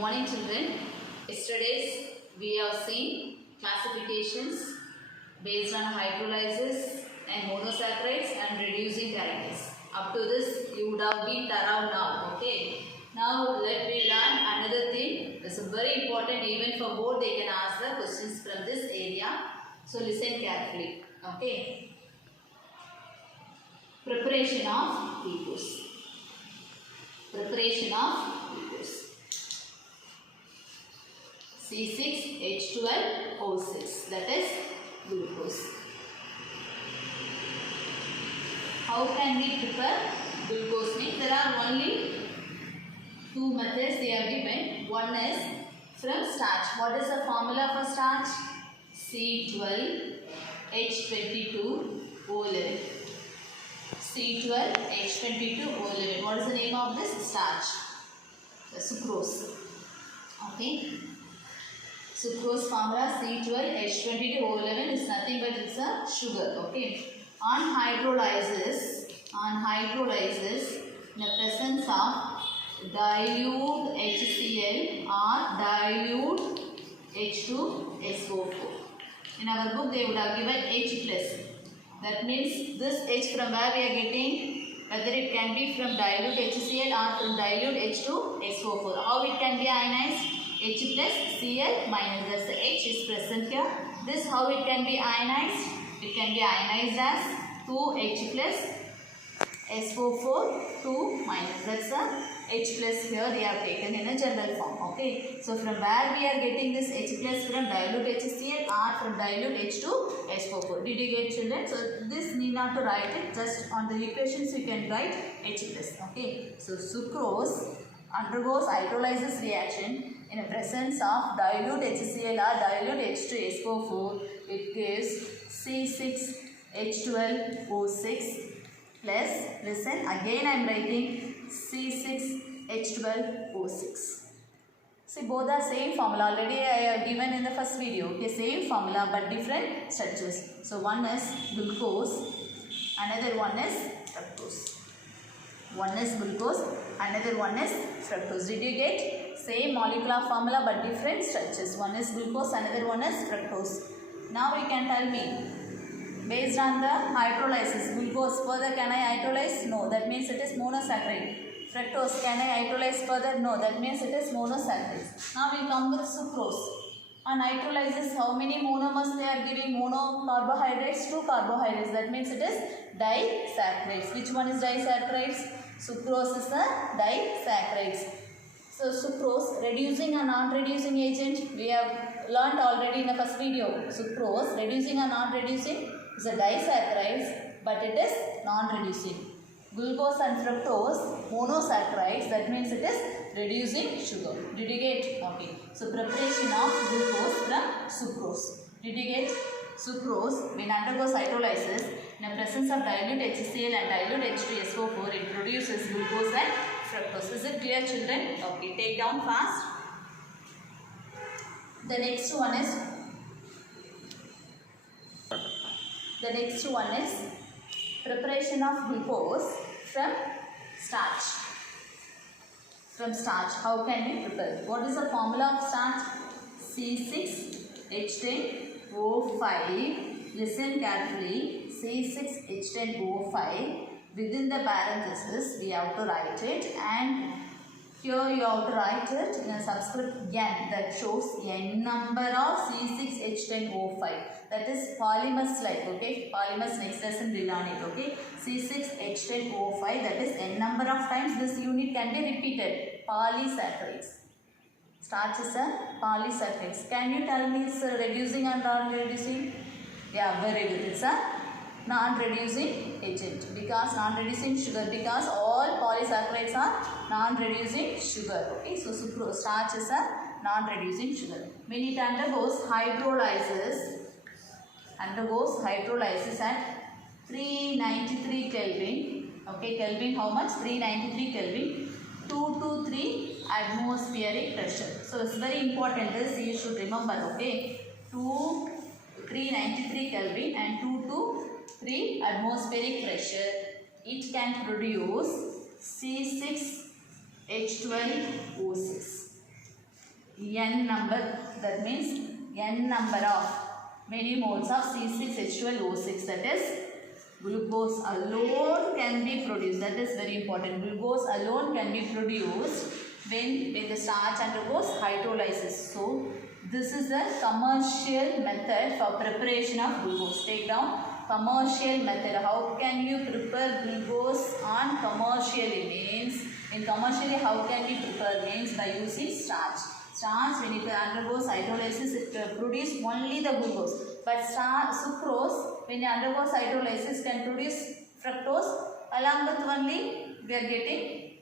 morning, children. Yesterday's we have seen classifications based on hydrolysis and monosaccharides and reducing characters. Up to this, you would have been thorough now. Okay. Now let me learn another thing. This is very important even for board. They can ask the questions from this area. So listen carefully. Okay. Preparation of glucose. Preparation of glucose. C6H12O6, that is glucose. How can we prepare glucose? Means there are only two methods they are given. One is from starch. What is the formula for starch? C12H22O11. C12H22O11. What is the name of this starch? The sucrose. Okay. Sucrose formula C12H22O11 is nothing but it's a sugar. Okay. On hydrolysis, in the presence of dilute HCl or dilute H2SO4. In our book they would have given H plus. That means this H from where we are getting, whether it can be from dilute HCl or from dilute H2SO4. How it can be ionized? H plus Cl minus. Thus the H is present here. This how it can be ionized? It can be ionized as 2H plus SO4 2 minus. That's the H plus here they have taken in a general form. Okay. So from where we are getting this H plus? From dilute HCl or from dilute H2SO4. Did you get, children? So this need not to write it. Just on the equations you can write H plus. Okay. So sucrose undergoes hydrolysis reaction in the presence of dilute HCl or dilute H2SO4. It gives C6H12O6 plus, listen, again I am writing C6H12O6. See, both are same formula. Already I have given in the first video. Okay, same formula but different structures. So one is glucose, another one is fructose. One is glucose, another one is fructose. Did you get? Same molecular formula but different structures. One is glucose, another one is fructose. Now you can tell me, based on the hydrolysis, glucose further can I hydrolyze? No, that means it is monosaccharide. Fructose, can I hydrolyze further? No, that means it is monosaccharide. Now we come with sucrose. On hydrolysis, how many monomers they are giving? Mono carbohydrates, 2 carbohydrates. That means it is disaccharides. Which one is disaccharides? Sucrose is a disaccharides. So sucrose, reducing a non-reducing agent, we have learned already in the first video. Sucrose, reducing or non-reducing, is a disaccharides, but it is non-reducing. Glucose and fructose, monosaccharides, that means it is reducing sugar. Did you get? Okay. So preparation of glucose from sucrose. Did you get? Sucrose, when undergoes hydrolysis, in the presence of dilute HCl and dilute H2SO4, it produces glucose and fructose. Is it clear, children? Okay, take down fast. The next one is preparation of glucose from starch. From starch, how can we prepare? What is the formula of starch? C6H10O5. Listen carefully. C6H10O5. Within the parenthesis, we have to write it, and here you have to write it in a subscript N that shows N number of C6H10O5. That is polymers slide. Okay, polymers next lesson we learn it. Okay, C6H10O5, that is N number of times this unit can be repeated. Polysaccharides. Starch is a polysaccharides. Can you tell me it's reducing and non-reducing? Yeah, very good. It's a non-reducing agent because non-reducing sugar, because all polysaccharides are non-reducing sugar. Okay, so sucrose, starch is a non-reducing sugar. When it undergoes hydrolysis at 393 Kelvin. Okay, Kelvin how much? 393 Kelvin. 2 to 3 atmospheric pressure. So it's very important. This you should remember. Okay, 393 Kelvin and 2 to 3 atmospheric pressure. It can produce C6H12O6. n number, that means n number of many moles of C6H12O6, that is glucose alone can be produced. That is very important. Glucose alone can be produced when the starch undergoes hydrolysis. So this is a commercial method for preparation of glucose. Take down commercial method. How can you prepare glucose on commercially means, in commercially how can we prepare means by using starch. Starch, when it undergoes hydrolysis, it produces only the glucose. But sucrose, when it undergoes hydrolysis, can produce fructose. Along with only we are getting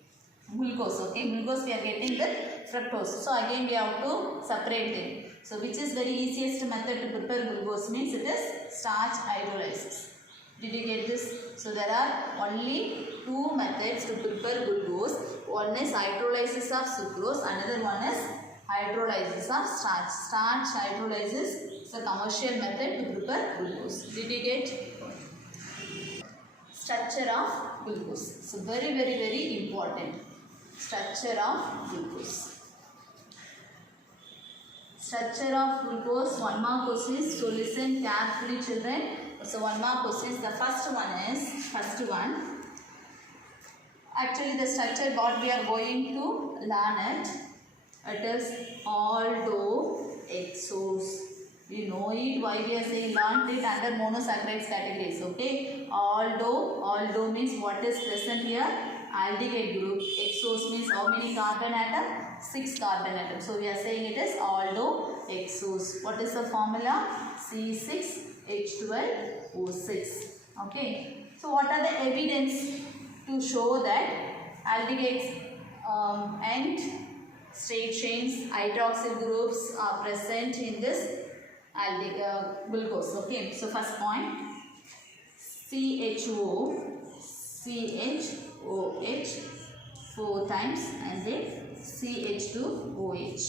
glucose. Okay, glucose we are getting the fructose. So again we have to separate them. So which is very easiest method to prepare glucose means it is starch hydrolysis. Did you get this? So there are only two methods to prepare glucose. One is hydrolysis of sucrose, another one is hydrolysis of starch. Starch hydrolysis is a commercial method to prepare glucose. Did you get? Structure of glucose. So very important. Structure of glucose. Structure of glucose, one mark questions. So listen carefully children. So one mark questions. The first one. Actually the structure what we are going to learn it is aldolexose. You know it, why we are saying learned it under monosaccharides categories. Okay, aldo means what is present here, aldehyde group. Exose means how many carbon atom? 6 carbon atoms. So we are saying it is aldolexose. What is the formula? C6H12O6. Okay, so what are the evidence to show that aldehydes and straight chains hydroxyl groups are present in this glucose? Okay, so first point, CHOH 4 times and then CH2OH.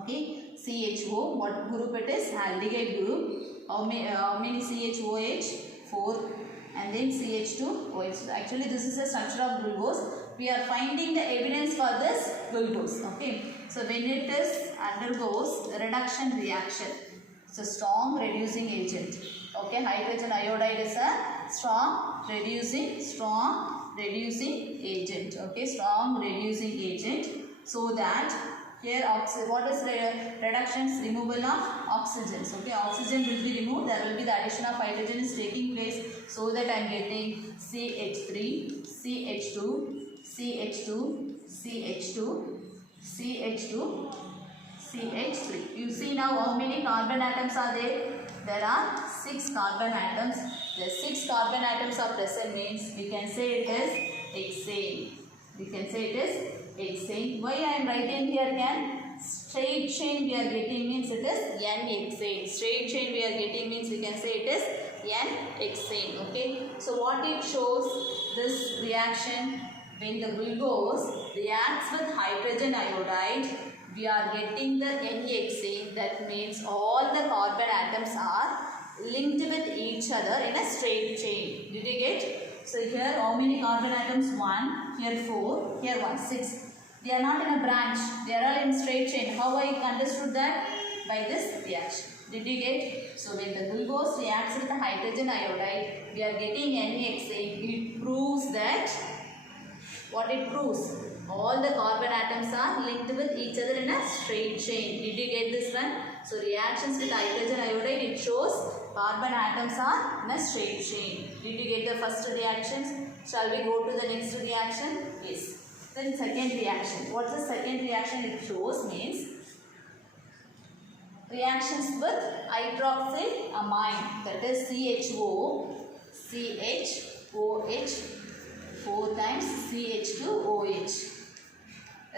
Okay, CHO, what group it is? Aldehyde group. How many CHOH? 4 and then CH2OH. Actually this is the structure of glucose. We are finding the evidence for this glucose. Okay, so when it is undergoes reduction reaction, it's a strong reducing agent. Okay, hydrogen iodide is a strong reducing agent. Okay, strong reducing agent. So that here what is reductions? Removal of oxygens. Okay, oxygen will be removed. There will be the addition of hydrogen is taking place. So that I am getting CH3, CH2, CH2, CH2, CH2, CH3. You see now how many carbon atoms are there? There are 6 carbon atoms. The 6 carbon atoms are present means we can say it is hexane. We can say it is hexane. Why I am writing here again? Straight chain we are getting means it is N-hexane. Straight chain we are getting means we can say it is N-hexane. Okay. So what it shows, this reaction when the glucose reacts with hydrogen iodide, we are getting the N-hexane. That means all the carbon atoms are linked with each other in a straight chain. Did you get? So here how many carbon atoms? 1, here 4, here 1, 6. They are not in a branch, they are all in straight chain. How I understood that? By this reaction. Did you get? So when the glucose reacts with the hydrogen iodide, we are getting N-hexane. It proves that, what it proves? All the carbon atoms are linked with each other in a straight chain. Did you get this one? So reactions with hydrogen iodide, it shows carbon atoms are in a straight chain. Did you get the first reactions? Shall we go to the next reaction? Yes. Then second reaction. What's the second reaction it shows means? Reactions with hydroxylamine, that is CHOH 4 times CH2OH.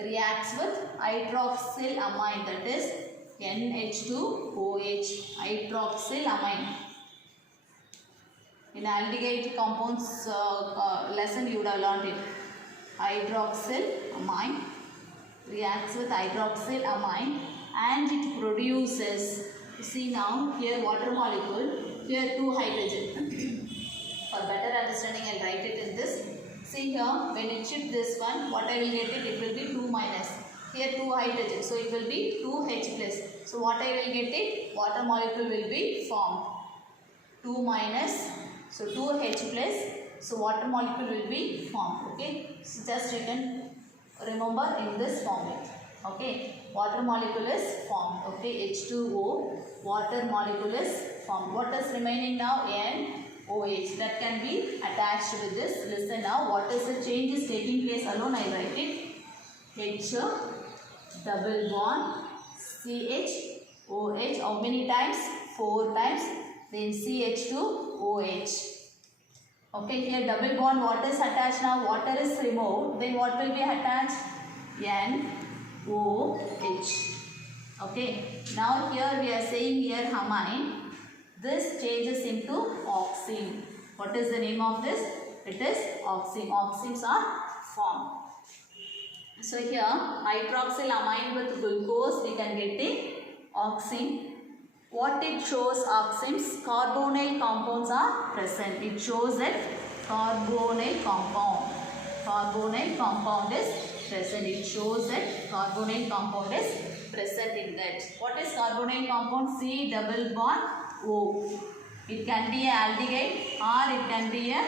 Reacts with hydroxylamine, that is NH2OH, hydroxylamine. In aldehyde compounds lesson you would have learned it. Hydroxylamine reacts with hydroxylamine and it produces, you see now here water molecule, here 2 hydrogen. For better understanding I will write it in this. See here when it shift this one, what I will get it will be 2 minus. Here 2 hydrogen, so it will be 2H plus. So what I will get it? Water molecule will be formed. 2 minus, so 2H plus, so water molecule will be formed. Okay, so just you can remember in this format. Okay, water molecule is formed. Okay, H2O, water molecule is formed. What is remaining now? NOH. That can be attached with this. Listen now, what is the change is taking place alone? I write it. H double bond CH OH. How many times? 4 times. Then CH2OH. Okay, here double bond, what is attached now? Water is removed. Then what will be attached? NOH. Okay, now here we are saying here amine. This changes into oxime. What is the name of this? It is oxime. Oximes are formed. So here hydroxylamine with glucose, we can get the oxime. What it shows oximes? Carbonyl compounds are present. It shows that carbonyl compound. Carbonyl compound is present. It shows that carbonyl compound is present in that. What is carbonyl compound? C double bond O. It can be a aldehyde or it can be a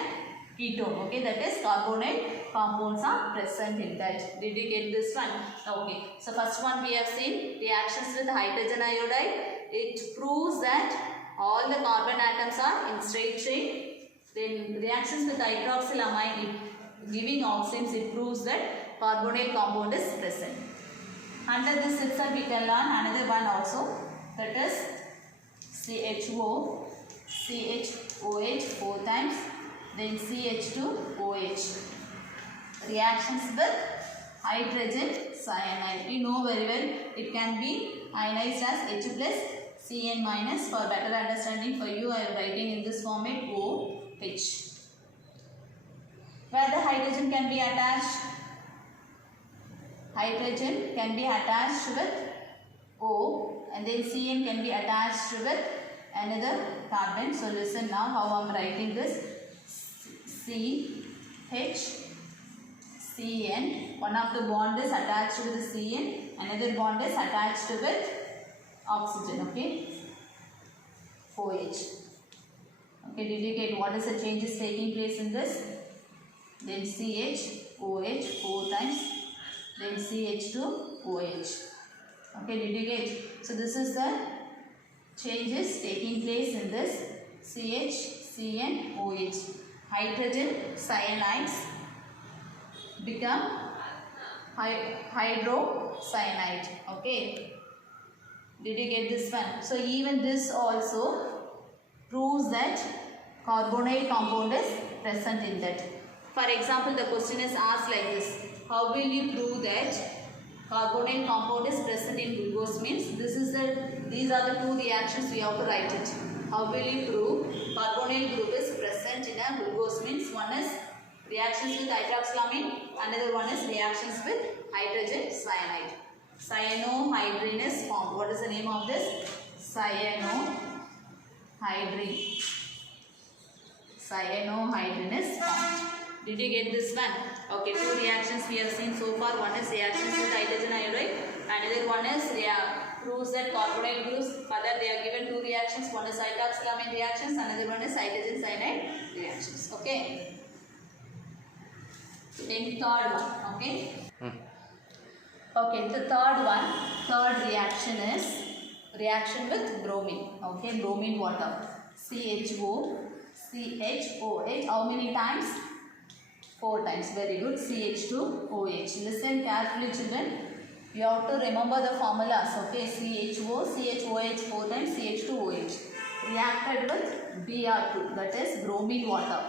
ketone. Okay, that is carbonyl compounds are present in that. Did you get this one? Okay. So first one we have seen reactions with hydrogen iodide. It proves that all the carbon atoms are in straight chain. Then reactions with hydroxylamine, giving oximes, it proves that carbonyl compound is present. Under this itself we can learn another one also, that is CHO, CHOH 4 times, then CH2OH. Reactions with hydrogen cyanide. We know very well it can be ionized as H plus Cn minus. For better understanding for you, I am writing in this format OH. Where the hydrogen can be attached? Hydrogen can be attached with O, and then Cn can be attached with another carbon. So listen now how I am writing this. CH Cn, one of the bond is attached with the Cn, another bond is attached with oxygen. Okay, OH. Okay, did you get what is the changes taking place in this? Then CHOH 4 times, then CH2OH. Okay, did you get? So this is the changes taking place in this CHCnOH. Hydrogen cyanides become hydrocyanide. Okay, did you get this one? So even this also proves that carbonyl compound is present in that. For example, the question is asked like this: how will you prove that carbonyl compound is present in glucose? Means these are the two reactions we have to write it. How will you prove carbonyl group is present in a glucose? Means one is reactions with hydroxylamine, another one is reactions with hydrogen cyanide. Cyanohydrine is formed. What is the name of this? Cyanohydrine. Cyanohydrine is formed. Did you get this one? Okay, two reactions we have seen so far. One is reactions with hydrogen iodide, another one is proves that carbonyl groups. Further, they are given two reactions. One is hydroxylamine reactions, another one is hydrogen cyanide reactions. Okay. Then third one. Okay. Okay, the third reaction is reaction with bromine. Okay, bromine water. CHO, CHOH. How many times? 4 times. Very good. CH2OH. Listen carefully, children. You have to remember the formulas. Okay, CHO, CHOH 4 times, CH2OH. Reacted with Br2, that is bromine water.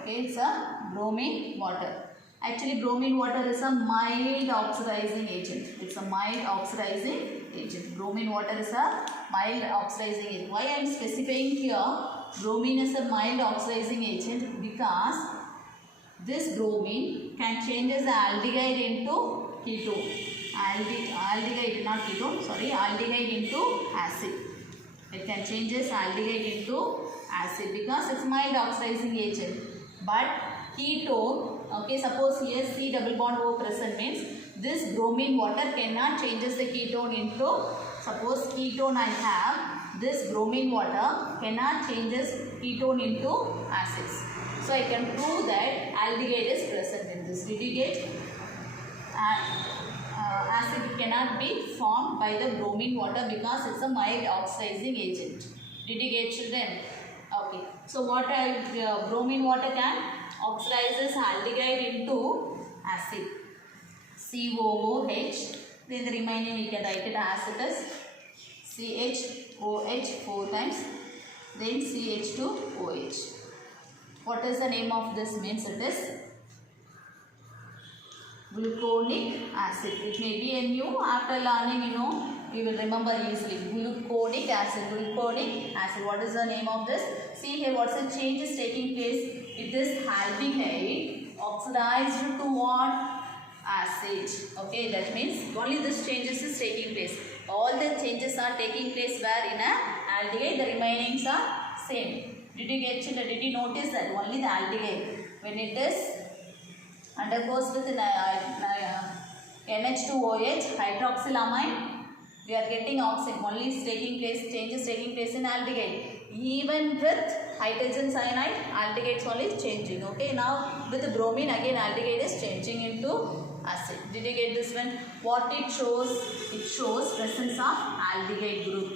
Okay, it's a bromine water. Actually, bromine water is a mild oxidizing agent. It's a mild oxidizing agent. Bromine water is a mild oxidizing agent. Why I am specifying here bromine is a mild oxidizing agent? Because this bromine can change as aldehyde into ketone. Aldehyde, not ketone, sorry, aldehyde into acid. It can change as aldehyde into acid because it's mild oxidizing agent. But ketone, okay, suppose here C double bond O present means this bromine water cannot changes the ketone into, suppose ketone I have, this bromine water cannot changes ketone into acids. So I can prove that aldehyde is present in this. Did you get? Acid cannot be formed by the bromine water because it's a mild oxidizing agent. Did you get, children? Okay. So what bromine water can oxidizes aldehyde into acid. COOH. Then the remaining we can write it as it is CHOH 4 times. Then CH2OH. What is the name of this? Means it is gluconic acid. It may be a new, after learning, you will remember easily. Gluconic acid. Gluconic acid. What is the name of this? See here, what's the change is taking place? It is aldehyde oxidized to what? Acid. Okay, that means only this changes is taking place. All the changes are taking place where in a aldehyde, the remainings are same. Did you get, children? Did you notice that only the aldehyde, when it is undergoes with NH2OH, hydroxylamine, we are getting oxygen. Only is taking place, changes taking place in aldehyde. Even with hydrogen cyanide, aldehyde is only changing. Okay, now with the bromine again aldehyde is changing into acid. Did you get this one? What it shows? It shows presence of aldehyde group.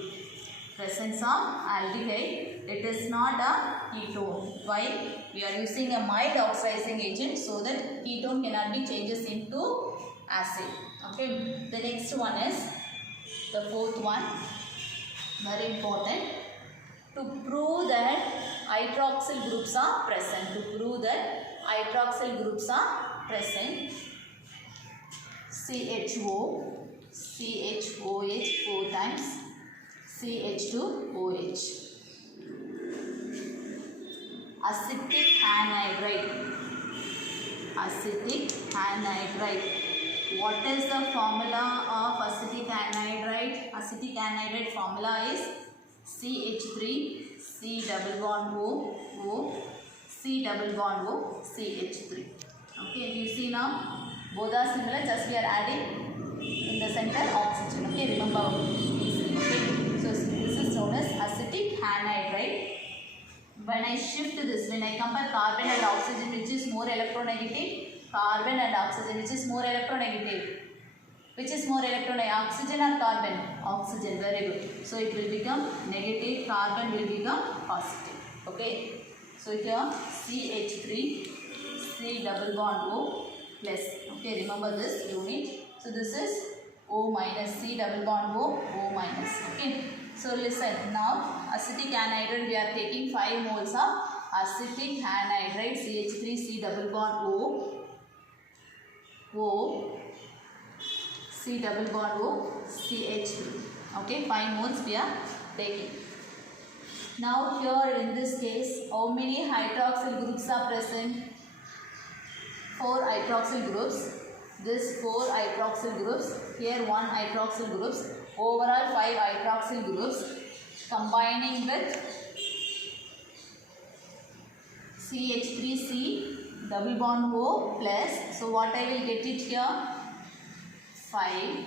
Presence of aldehyde. It is not a ketone. Why? We are using a mild oxidizing agent so that ketone cannot be changes into acid. Okay. The next one is the fourth one. Very important. To prove that hydroxyl groups are present. To prove that hydroxyl groups are present. CHO, CHOH 4 times, CH2OH. Acetic anhydride. Acetic anhydride. What is the formula of acetic anhydride? Acetic anhydride formula is CH3, C double bond O, O, C double bond O, CH3. Okay, you see now? Both are similar, just we are adding in the center oxygen. Okay, remember easily. Okay, so this is known as acetic anhydride. When I shift this, when I compare carbon and oxygen, which is more electronegative? Carbon and oxygen, which is more electronegative? Which is more electronegative? Oxygen or carbon? Oxygen, very good. So it will become negative, carbon will become positive. Okay, so here CH3, C double bond O plus. Okay, remember this unit. So this is O minus, C double bond O, O minus. Okay, so listen, now acetic anhydride we are taking 5 moles of acetic anhydride, CH3, C double bond O, O, C double bond O, CH3. Okay, 5 moles we are taking. Now here in this case, how many hydroxyl groups are present? 4 hydroxyl groups. This 4 hydroxyl groups. Here 1 hydroxyl groups. Overall 5 hydroxyl groups combining with CH3C double bond O plus. So what I will get it here? 5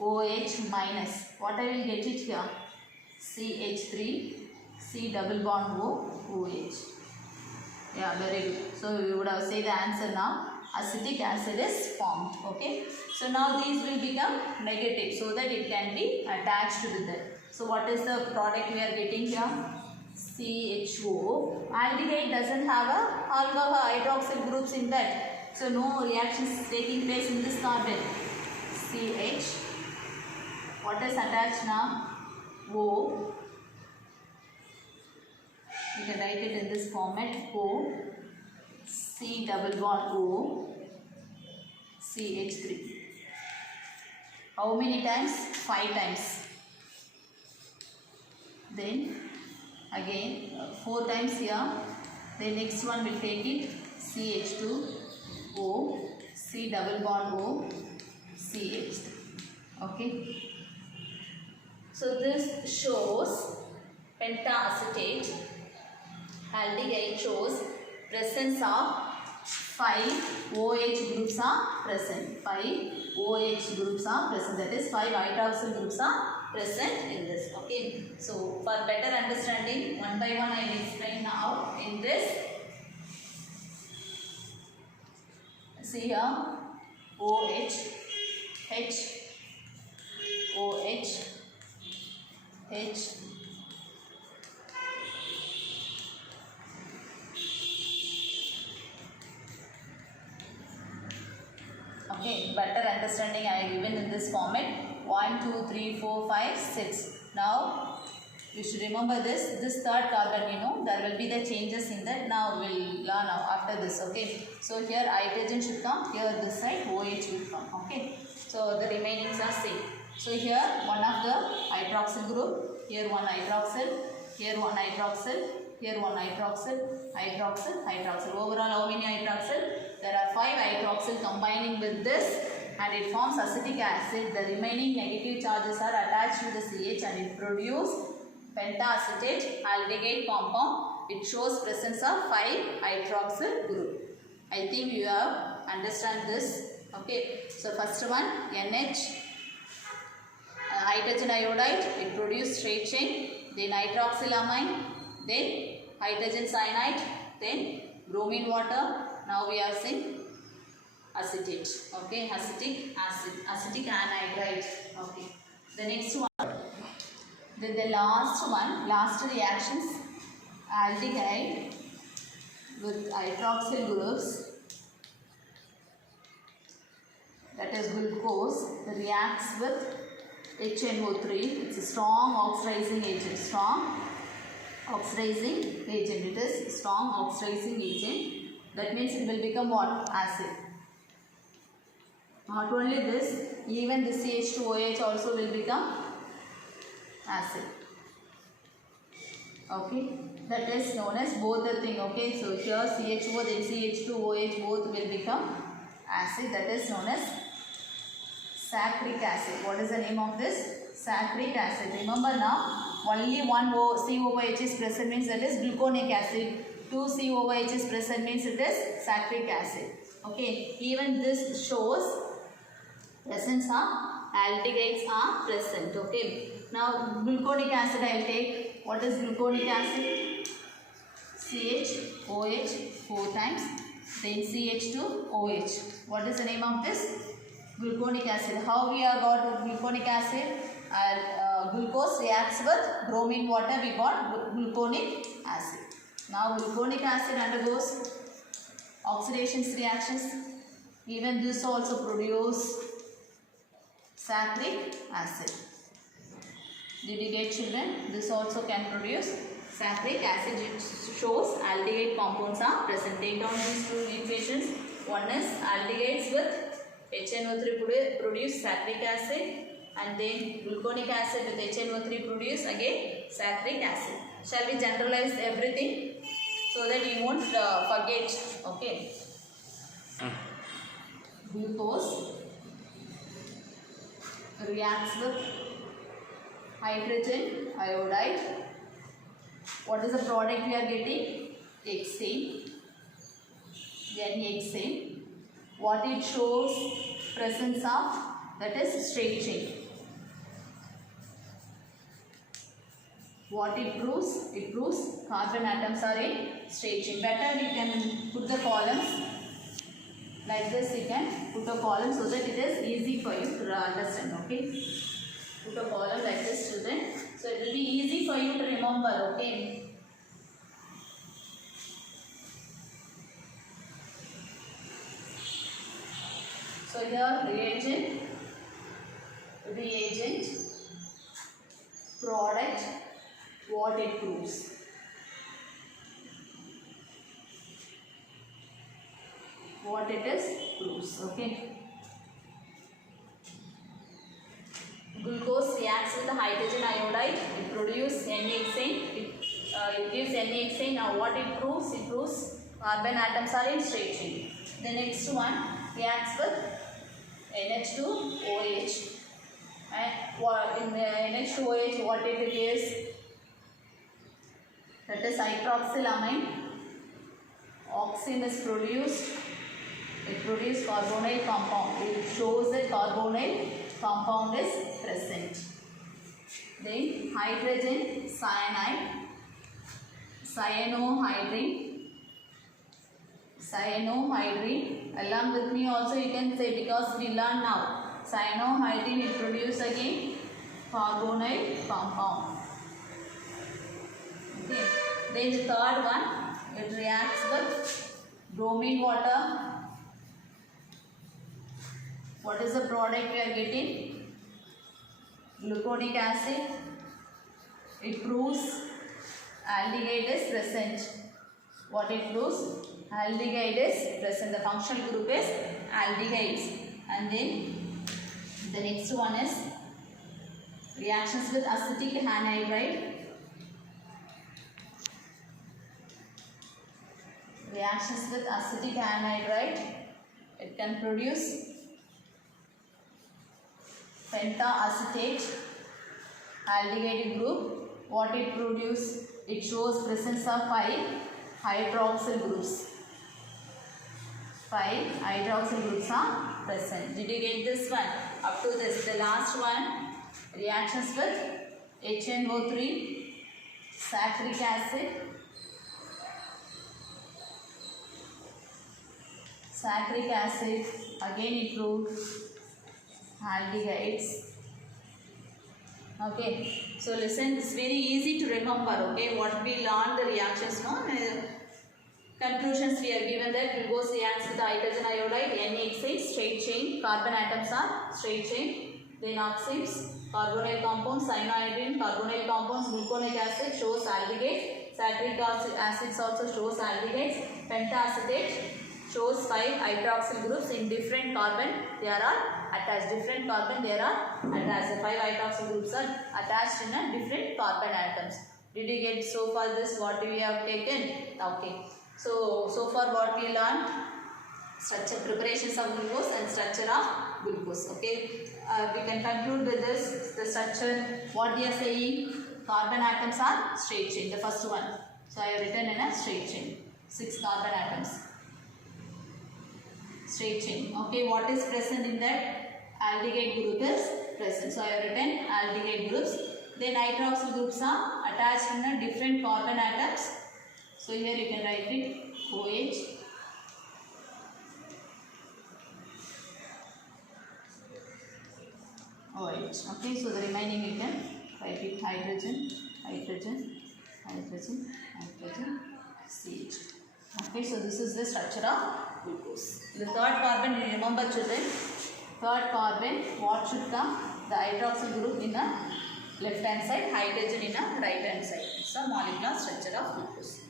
OH minus. What I will get it here? CH3 C double bond O OH. Yeah, very good. So you would have said the answer now. Acetic acid is formed. Okay. So now these will become negative so that it can be attached with it. So what is the product we are getting here? CHO. Aldehyde doesn't have a alcohol hydroxyl groups in that. So no reactions is taking place in this carbon. CH. What is attached now? O. You can write it in this format. O. C double bond O. CH3. How many times? 5 times. Then again 4 times here. Then next one will take it CH2O, C double bond O, CH3. Okay. So this shows pentacetate aldehyde shows presence of 5 OH groups are present. 5 OH groups are present. That is 5 hydroxyl groups are present in this. Okay. So for better understanding, one by one I will explain now in this. See here, OH, H, OH, H, okay, better understanding I have given in this format. 1, 2, 3, 4, 5, 6. Now you should remember this. This third carbon, you know, there will be the changes in that. Now we will learn now after this. Okay. So here hydrogen should come. Here this side OH will come. Okay. So the remainings are same. So here one of the hydroxyl group. Here one hydroxyl. Here one hydroxyl. Here one hydroxyl. Hydroxyl. Hydroxyl. Overall how many hydroxyl? There are 5 hydroxyl combining with this, and it forms acetic acid. The remaining negative charges are attached to the CH and it produces pentaacetate aldehyde compound. It shows presence of 5 hydroxyl group. I think you have understand this. Okay. So first one NH, hydrogen iodide. It produces straight chain. Then hydroxylamine. Then hydrogen cyanide. Then bromine water. Now we are seeing acetate. Okay, acetic acid, acetic anhydride. Okay. The next one, then the last one, last reactions, aldehyde with hydroxyl groups, that is glucose, reacts with HNO3. It's a strong oxidizing agent. Strong oxidizing agent. It is strong oxidizing agent. That means it will become what? Acid. Not only this, even the CH2OH also will become acid. Okay, that is known as both the thing. Okay, so here CH2O then CH2OH both will become acid. That is known as saccharic acid. What is the name of this? Saccharic acid. Remember now, only one COOH is present means that is gluconic acid. 2 COOH is present means it is saccharic acid. Okay, even this shows presence of aldehydes are present. Okay, now gluconic acid I will take. What is gluconic acid? CHOH 4 times, then CH2OH. What is the name of this? Gluconic acid. How we have got gluconic acid? Glucose reacts with bromine water, we got gluconic acid. Now gluconic acid undergoes oxidation reactions. Even this also produce saccharic acid. Did you get, children? This also can produce saccharic acid. It shows aldehyde compounds are present. Take down these two equations. One is aldehydes with HNO3 produce saccharic acid, and then gluconic acid with HNO3 produce again saccharic acid. Shall we generalize everything so that you won't forget? Okay. Glucose reacts with hydrogen iodide. What is the product we are getting? Hexane, N-hexane. What it shows? Presence of, that is straight chain. What it proves? It proves carbon atoms are in straight chain. Better we can put the columns like this. You can put a column so that it is easy for you to understand. Okay. Put a column like this, children. So it will be easy for you to remember. Okay. So here reagent, product, what it proves. What it is proves. Okay. Glucose reacts with the hydrogen iodide. It produces N-hexane. It gives N-hexane. Now what it proves? It proves carbon atoms are in straight chain. The next one reacts with NH2OH. And in NH2OH, what it is? That is hydroxylamine. Oxime is produced. it produces carbonyl compound. It shows that carbonyl compound is present. Then hydrogen cyanide, cyanohydrine. Along with me also you can say, because we learn now. Cyanohydrine, it produces again carbonyl compound. Okay. Then the third one, it reacts with bromine water. What is the product we are getting? Gluconic acid. It proves aldehyde is present. What it proves? Aldehyde is present. The functional group is aldehydes. And then the next one is reactions with acetic anhydride. Reactions with acetic anhydride, it can produce pentaacetate aldehyde group. What it produces? It shows presence of 5 hydroxyl groups. 5 hydroxyl groups are present. Did you get this one? Up to this, the last one, reactions with HNO3, saccharic acid. Saccharic acid, again it proves aldehydes. Okay, so listen, it's very easy to remember. Okay, what we learned, the reactions, no? Conclusions we are given that glucose reacts with hydrogen iodide, NHC, straight chain, carbon atoms are straight chain. Then oxides, carbonyl compounds, cyanohydrine, carbonyl compounds, gluconic acid shows aldehydes, saccharic acids also shows aldehydes, pentaacetate shows 5 hydroxyl groups in different carbon, they are all attached. Different carbon, they are attached. The 5 hydroxyl groups are attached in a different carbon atoms. Did you get so far this what we have taken? Okay. So far what we learned? Structure, preparations of glucose and structure of glucose. Okay. We can conclude with this. The structure, what we are saying, carbon atoms are straight chain. The first one. So I have written in a straight chain. 6 carbon atoms. Straight chain. Okay, what is present in that? Aldehyde group is present. So I have written aldehyde groups. Then hydroxyl groups are attached in a different carbon atoms. So here you can write it OH. OH. Okay, so the remaining you can write it hydrogen, hydrogen, hydrogen, hydrogen, CH. Okay, so this is the structure of glucose. The third carbon, you remember children, third carbon, what should come? The hydroxyl group in the left hand side, hydrogen in the right hand side. It's a molecular structure of glucose.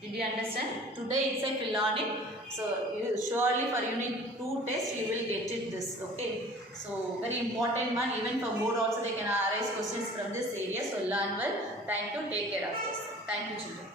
Did you understand? Today itself you learn it. So you surely for unit 2 test you will get it this. Okay. So very important one. Even for board also they can arise questions from this area. So learn well. Thank you. Take care of yourself. Thank you children.